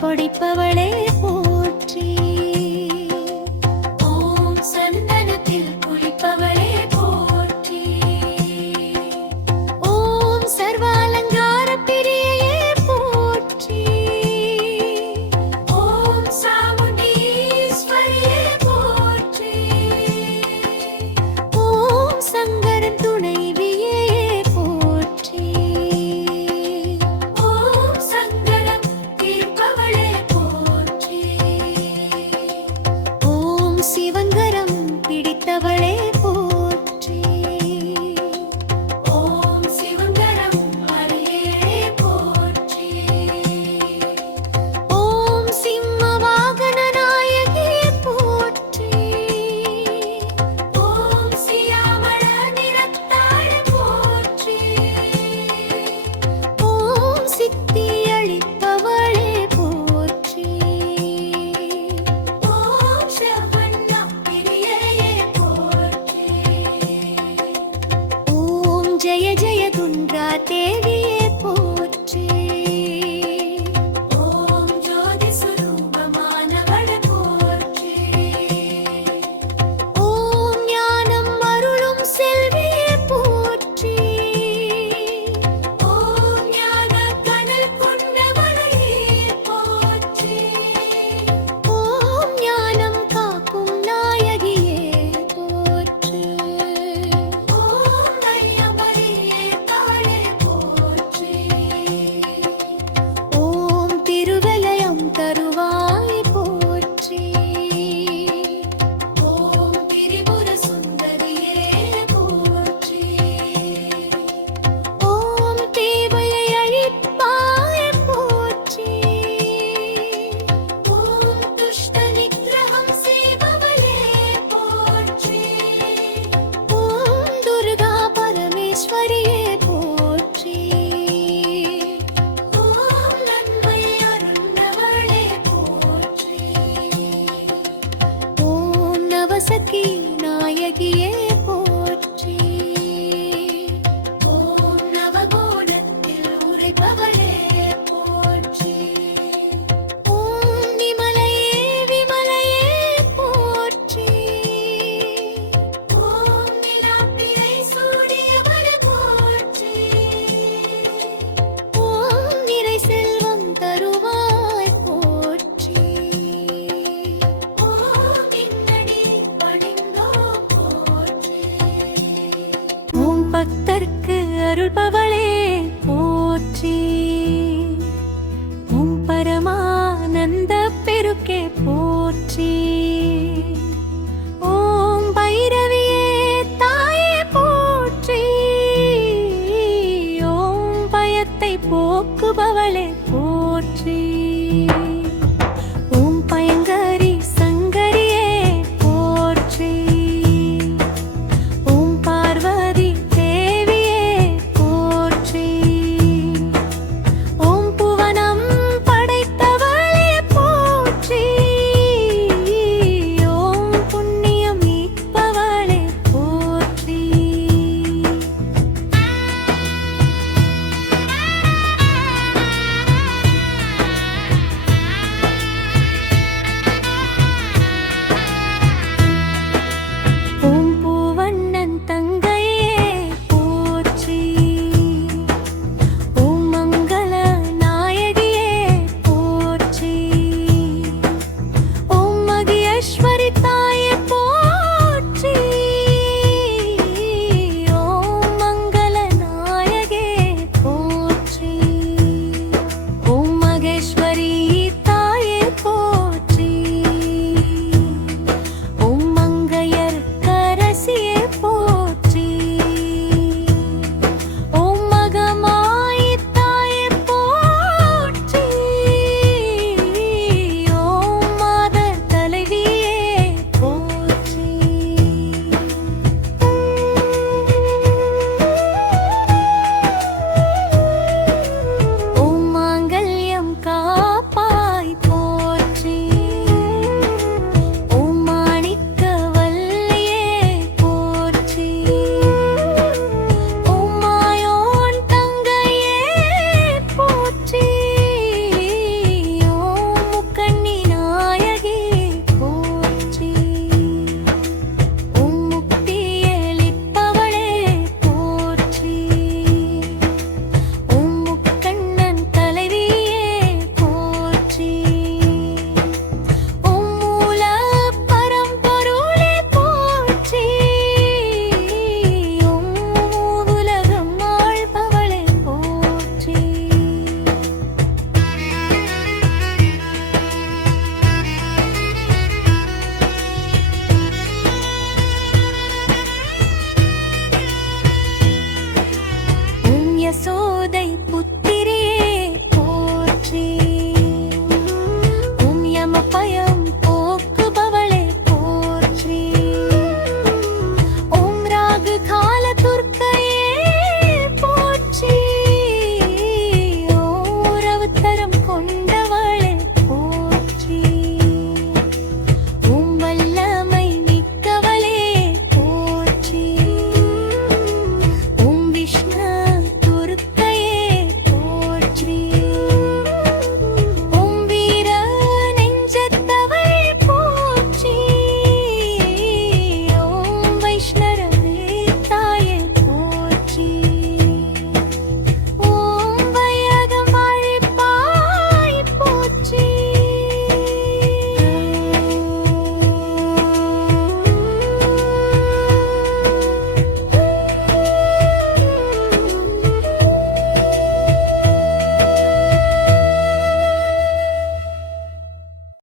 பொடிப்பவளே போற்றி. ஓம் சந்தனத்தில் குளிப்பவளே போற்றி. ஓம் சர்வாலங்கார பிரியையே போற்றி. ஓம் சாமுண்டீஸ்வரியே போற்றி. ஓம் சங்கரன் துணைவியே போற்றி. ஓம் சங்கரம் தீர்ப்பவளே போற்றி. ஓம் சிவங்கரம் பிடித்தவளே போற்றி. ஓம் சிவங்கரம் அருளே போற்றி. ஓம் சிம்ம வாகன நாயகியே போற்றி. ஓம் சியாமள நிறத்தாளே போற்றி. ஓம் சித்தி அளிப்பவளே போற்றி. ஓம் ஸ்ரவண்ண பிரியையே போற்றி. ஓம் ஜெய ஜெய துர்கா தேவியே போற்றி. ஓம் ஜோதி சுரூபமானவளே போற்றி. ஓம் ஞானம் அருளும் செல்வியே போற்றி. ஓம் ஞான கனல் கொண்டவளையே போற்றி. ஓம் ஞானம் காக்கும் நாயகியே போற்றி. ஓம் ஐயமரியே தாளே போற்றி. ஓம் திருவலயம் தருவாய் போற்றி. ஓம் திரிபுர சுந்தரியே போற்றி. ஓம் தேவையை அழிப்பாய் போற்றி. ஓம் துஷ்ட நிக்கிரகம் செய்பவளே போற்றி. ஓம் துர்கா பரமேஸ்வரியே போற்றி. ஓம் நன்மை அருள்பவளே போற்றி. ஓம் நவசகி நாயகியே போற்றி. ஓம் நவகோணத்தில் உரைப்பவளே போற்றி. ஓம் நிமலையே விமலையே போற்றி. ஓம் நிலாப்பிரை சூடியவளே போற்றி. ஓம் நிறை செல்வம் தருவாய் போற்றி. ஓம் இன்னடி பணிந்தோம் போற்றி. ஓம் பக்தர்க்கு அருள்பவளே